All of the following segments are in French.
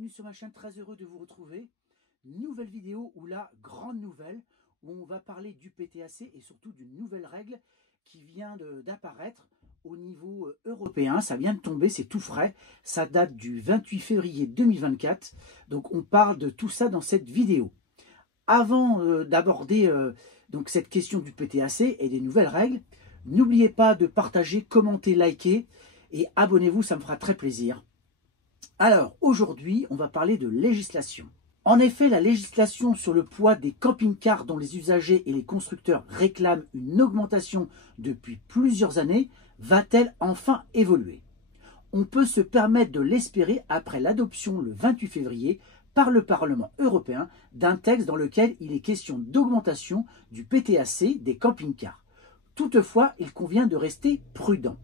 bienvenue sur ma chaîne, très heureux de vous retrouver. Nouvelle vidéo ou la grande nouvelle où on va parler du PTAC et surtout d'une nouvelle règle qui vient d'apparaître au niveau européen. Ça vient de tomber, c'est tout frais, ça date du 28 février 2024. Donc on parle de tout ça dans cette vidéo. Avant d'aborder donc cette question du PTAC et des nouvelles règles, n'oubliez pas de partager, commenter, liker et abonnez-vous, ça me fera très plaisir. Alors, aujourd'hui, on va parler de législation. En effet, la législation sur le poids des camping-cars dont les usagers et les constructeurs réclament une augmentation depuis plusieurs années va-t-elle enfin évoluer? On peut se permettre de l'espérer après l'adoption le 28 février par le Parlement européen d'un texte dans lequel il est question d'augmentation du PTAC des camping-cars. Toutefois, il convient de rester prudent.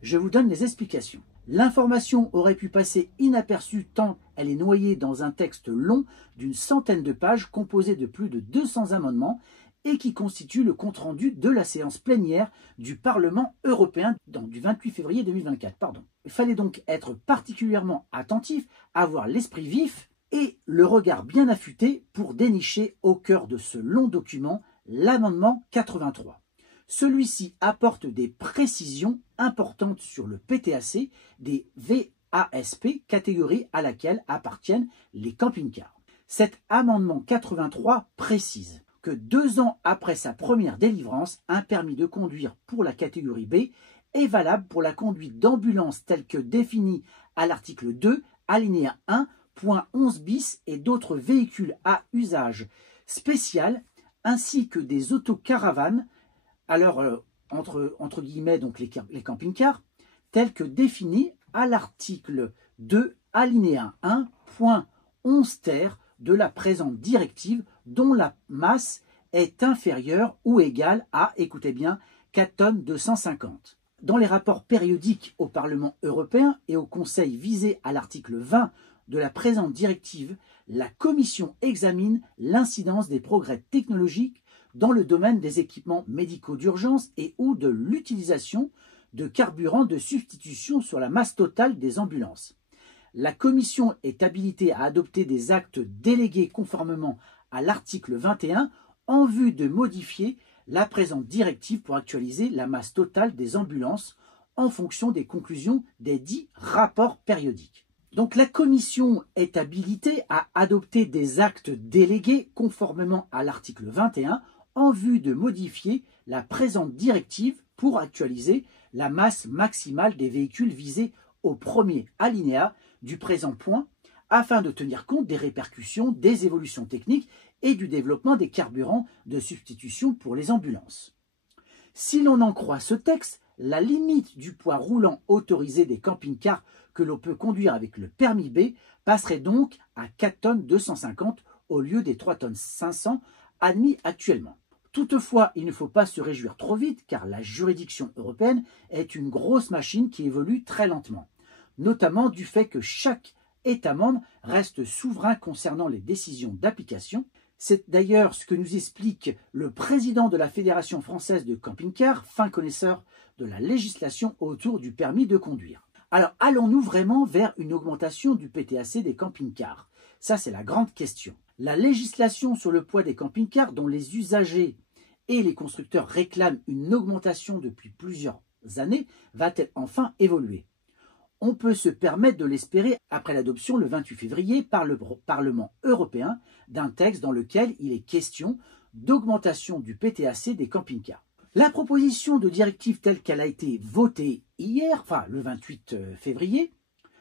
Je vous donne les explications. L'information aurait pu passer inaperçue tant elle est noyée dans un texte long d'une centaine de pages composé de plus de 200 amendements et qui constitue le compte-rendu de la séance plénière du Parlement européen du 28 février 2024. Il fallait donc être particulièrement attentif, avoir l'esprit vif et le regard bien affûté pour dénicher au cœur de ce long document l'amendement 83. Celui-ci apporte des précisions importantes sur le PTAC des VASP, catégorie à laquelle appartiennent les camping-cars. Cet amendement 83 précise que 2 ans après sa première délivrance, un permis de conduire pour la catégorie B est valable pour la conduite d'ambulance telle que définie à l'article 2, alinéa 1.11 bis et d'autres véhicules à usage spécial, ainsi que des autocaravanes, alors entre guillemets donc les camping-cars, tels que définis à l'article 2, alinéa 1.11 ter de la présente directive dont la masse est inférieure ou égale à, écoutez bien, 4 tonnes 250. Dans les rapports périodiques au Parlement européen et au Conseil visés à l'article 20 de la présente directive, la Commission examine l'incidence des progrès technologiques dans le domaine des équipements médicaux d'urgence et ou de l'utilisation de carburant de substitution sur la masse totale des ambulances. La Commission est habilitée à adopter des actes délégués conformément à l'article 21 en vue de modifier la présente directive pour actualiser la masse totale des ambulances en fonction des conclusions des dits rapports périodiques. Donc la Commission est habilitée à adopter des actes délégués conformément à l'article 21 en vue de modifier la présente directive pour actualiser la masse maximale des véhicules visés au premier alinéa du présent point afin de tenir compte des répercussions des évolutions techniques et du développement des carburants de substitution pour les ambulances. Si l'on en croit ce texte, la limite du poids roulant autorisé des camping-cars que l'on peut conduire avec le permis B passerait donc à 4 tonnes 250 au lieu des 3 tonnes 500 admis actuellement. Toutefois, il ne faut pas se réjouir trop vite car la juridiction européenne est une grosse machine qui évolue très lentement, notamment du fait que chaque État membre reste souverain concernant les décisions d'application. C'est d'ailleurs ce que nous explique le président de la Fédération française de camping-car, fin connaisseur de la législation autour du permis de conduire. Alors, allons-nous vraiment vers une augmentation du PTAC des camping-cars? Ça, c'est la grande question. La législation sur le poids des camping-cars dont les usagers et les constructeurs réclament une augmentation depuis plusieurs années va-t-elle enfin évoluer? On peut se permettre de l'espérer après l'adoption le 28 février par le Parlement européen d'un texte dans lequel il est question d'augmentation du PTAC des camping-cars. La proposition de directive telle qu'elle a été votée hier, le 28 février,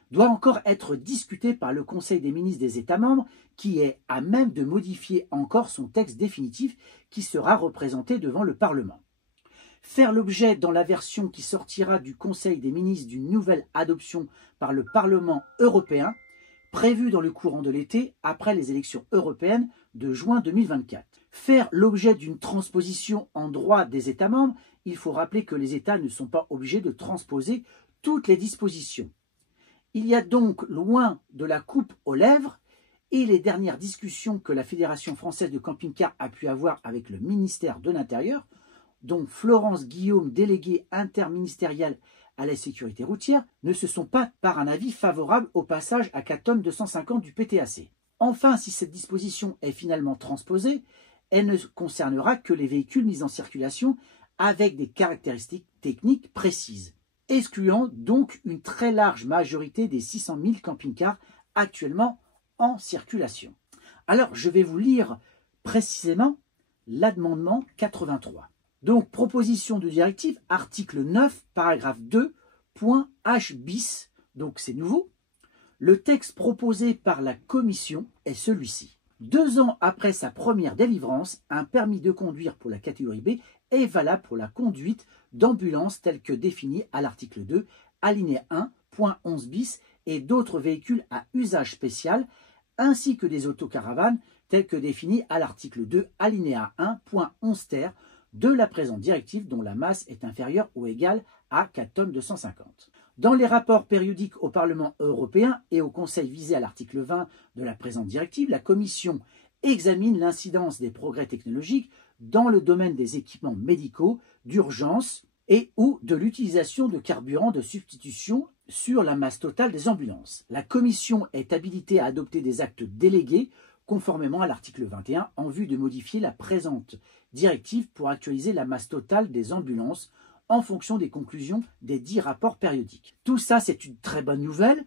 doit encore être discutée par le Conseil des ministres des États membres qui est à même de modifier encore son texte définitif qui sera représenté devant le Parlement. Faire l'objet dans la version qui sortira du Conseil des ministres d'une nouvelle adoption par le Parlement européen prévue dans le courant de l'été après les élections européennes de juin 2024. Faire l'objet d'une transposition en droit des États membres, il faut rappeler que les États ne sont pas obligés de transposer toutes les dispositions. Il y a donc loin de la coupe aux lèvres et les dernières discussions que la Fédération française de camping-car a pu avoir avec le ministère de l'Intérieur, dont Florence Guillaume, déléguée interministérielle à la sécurité routière ne se sont pas par un avis favorable au passage à 4 tonnes 250 du PTAC. Enfin, si cette disposition est finalement transposée, elle ne concernera que les véhicules mis en circulation avec des caractéristiques techniques précises, excluant donc une très large majorité des 600 000 camping-cars actuellement en circulation. Alors, je vais vous lire précisément l'amendement 83. Donc, proposition de directive, article 9, paragraphe 2, point H bis, donc c'est nouveau. Le texte proposé par la Commission est celui-ci. 2 ans après sa première délivrance, un permis de conduire pour la catégorie B est valable pour la conduite d'ambulances telles que définies à l'article 2, alinéa 1, point 11 bis, et d'autres véhicules à usage spécial, ainsi que des autocaravanes telles que définies à l'article 2, alinéa 1, point 11 ter, de la présente directive dont la masse est inférieure ou égale à 4 tonnes 250. Dans les rapports périodiques au Parlement européen et au Conseil visés à l'article 20 de la présente directive, la Commission examine l'incidence des progrès technologiques dans le domaine des équipements médicaux, d'urgence et ou de l'utilisation de carburants de substitution sur la masse totale des ambulances. La Commission est habilitée à adopter des actes délégués conformément à l'article 21 en vue de modifier la présente directive pour actualiser la masse totale des ambulances en fonction des conclusions des 10 rapports périodiques. Tout ça, c'est une très bonne nouvelle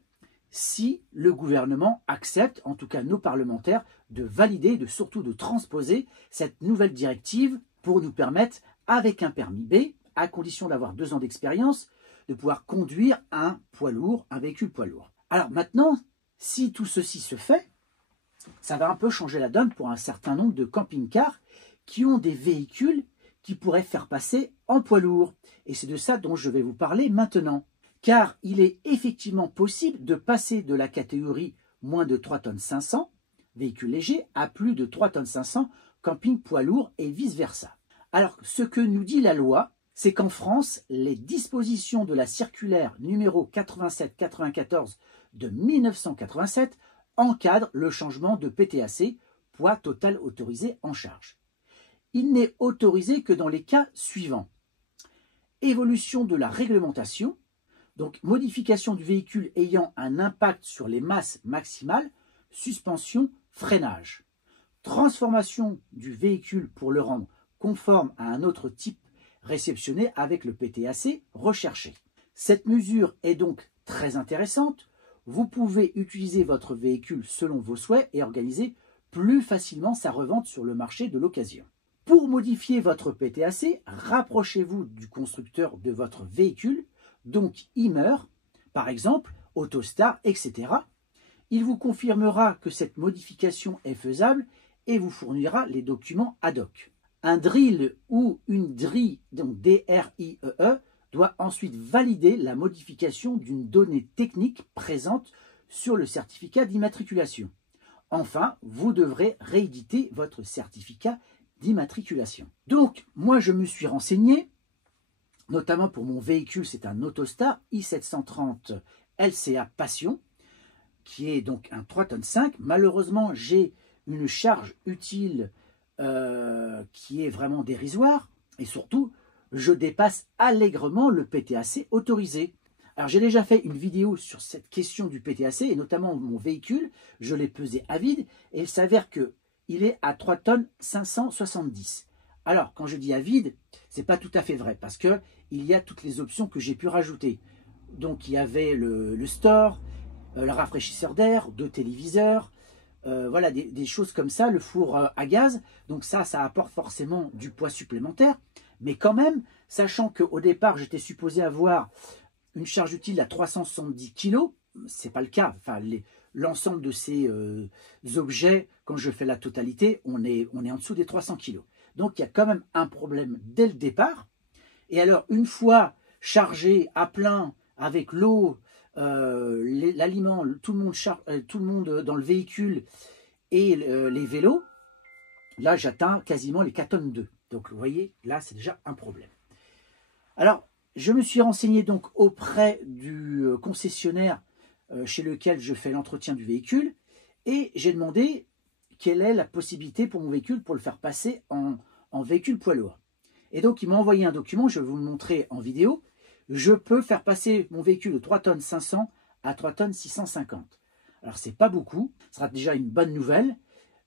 si le gouvernement accepte, en tout cas nos parlementaires, de valider, surtout de transposer cette nouvelle directive pour nous permettre, avec un permis B, à condition d'avoir 2 ans d'expérience, de pouvoir conduire un poids lourd, un véhicule poids lourd. Alors maintenant, si tout ceci se fait, ça va un peu changer la donne pour un certain nombre de camping-cars qui ont des véhicules qui pourraient faire passer en poids lourd. Et c'est de ça dont je vais vous parler maintenant. Car il est effectivement possible de passer de la catégorie moins de 3 tonnes 500, véhicules légers, à plus de 3 tonnes 500, camping poids lourd et vice-versa. Alors, ce que nous dit la loi, c'est qu'en France, les dispositions de la circulaire numéro 87-94 de 1987 encadrent le changement de PTAC, poids total autorisé en charge. Il n'est autorisé que dans les cas suivants. Évolution de la réglementation, donc modification du véhicule ayant un impact sur les masses maximales, suspension, freinage. Transformation du véhicule pour le rendre conforme à un autre type réceptionné avec le PTAC recherché. Cette mesure est donc très intéressante. Vous pouvez utiliser votre véhicule selon vos souhaits et organiser plus facilement sa revente sur le marché de l'occasion. Pour modifier votre PTAC, rapprochez-vous du constructeur de votre véhicule, donc Immer, par exemple, Autostar, etc. Il vous confirmera que cette modification est faisable et vous fournira les documents ad hoc. Un drill ou une DRIE, donc D-R-I-E-E, doit ensuite valider la modification d'une donnée technique présente sur le certificat d'immatriculation. Enfin, vous devrez rééditer votre certificat d'immatriculation. Donc, moi, je me suis renseigné, notamment pour mon véhicule, c'est un Autostar i730 LCA Passion, qui est donc un 3 tonnes 5. Malheureusement, j'ai une charge utile qui est vraiment dérisoire, et surtout, je dépasse allègrement le PTAC autorisé. Alors, j'ai déjà fait une vidéo sur cette question du PTAC, et notamment mon véhicule, je l'ai pesé à vide, et il s'avère qu'il est à 3 tonnes 570. Alors, quand je dis à vide, c'est pas tout à fait vrai, parce que il y a toutes les options que j'ai pu rajouter. Donc, il y avait le store, le rafraîchisseur d'air, 2 téléviseurs, voilà, des choses comme ça, le four à gaz. Donc ça apporte forcément du poids supplémentaire. Mais quand même, sachant qu'au départ, j'étais supposé avoir une charge utile à 370 kg, c'est pas le cas. Enfin, l'ensemble de ces objets, quand je fais la totalité, on est en dessous des 300 kg. Donc il y a quand même un problème dès le départ. Et alors, une fois chargé à plein avec l'eau, l'aliment, tout le monde dans le véhicule et les vélos, là j'atteins quasiment les 4 tonnes 2. Donc vous voyez, là c'est déjà un problème. Alors, je me suis renseigné donc auprès du concessionnaire chez lequel je fais l'entretien du véhicule et j'ai demandé quelle est la possibilité pour mon véhicule pour le faire passer en véhicule poids lourd. Et donc il m'a envoyé un document, je vais vous le montrer en vidéo, je peux faire passer mon véhicule de 3 tonnes 500 à 3 tonnes 650. Alors, c'est pas beaucoup, ce sera déjà une bonne nouvelle.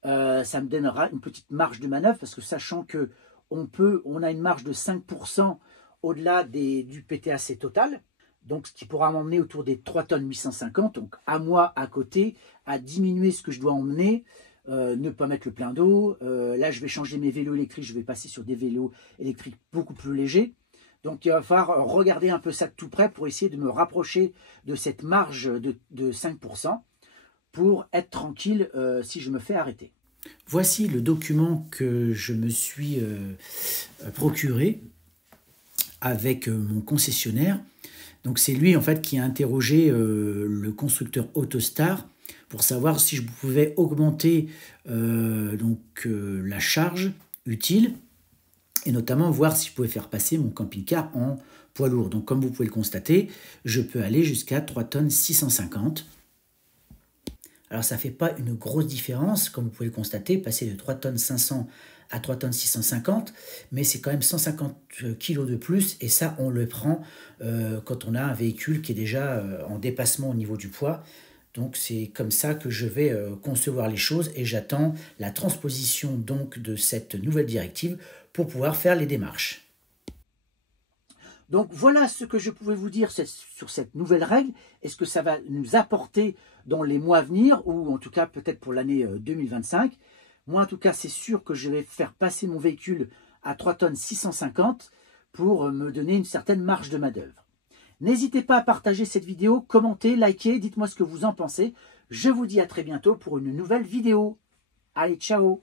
Ça me donnera une petite marge de manœuvre, parce que sachant que on a une marge de 5% au-delà du PTAC total, donc ce qui pourra m'emmener autour des 3 tonnes 850, donc à moi, à côté, à diminuer ce que je dois emmener, ne pas mettre le plein d'eau. Là, je vais changer mes vélos électriques, je vais passer sur des vélos électriques beaucoup plus légers. Donc, il va falloir regarder un peu ça de tout près pour essayer de me rapprocher de cette marge de 5% pour être tranquille si je me fais arrêter. Voici le document que je me suis procuré avec mon concessionnaire. Donc, c'est lui en fait qui a interrogé le constructeur Autostar pour savoir si je pouvais augmenter la charge utile et notamment voir si je pouvais faire passer mon camping-car en poids lourd. Donc comme vous pouvez le constater, je peux aller jusqu'à 3 tonnes 650. Alors ça ne fait pas une grosse différence, comme vous pouvez le constater, passer de 3 tonnes 500 à 3 tonnes 650, mais c'est quand même 150 kg de plus, et ça on le prend quand on a un véhicule qui est déjà en dépassement au niveau du poids. Donc c'est comme ça que je vais concevoir les choses, et j'attends la transposition donc de cette nouvelle directive pour pouvoir faire les démarches. Donc voilà ce que je pouvais vous dire sur cette nouvelle règle. Est-ce que ça va nous apporter dans les mois à venir, ou en tout cas peut-être pour l'année 2025? Moi en tout cas c'est sûr que je vais faire passer mon véhicule à 3 tonnes 650 pour me donner une certaine marge de manœuvre. N'hésitez pas à partager cette vidéo, commenter, liker, dites-moi ce que vous en pensez. Je vous dis à très bientôt pour une nouvelle vidéo. Allez, ciao!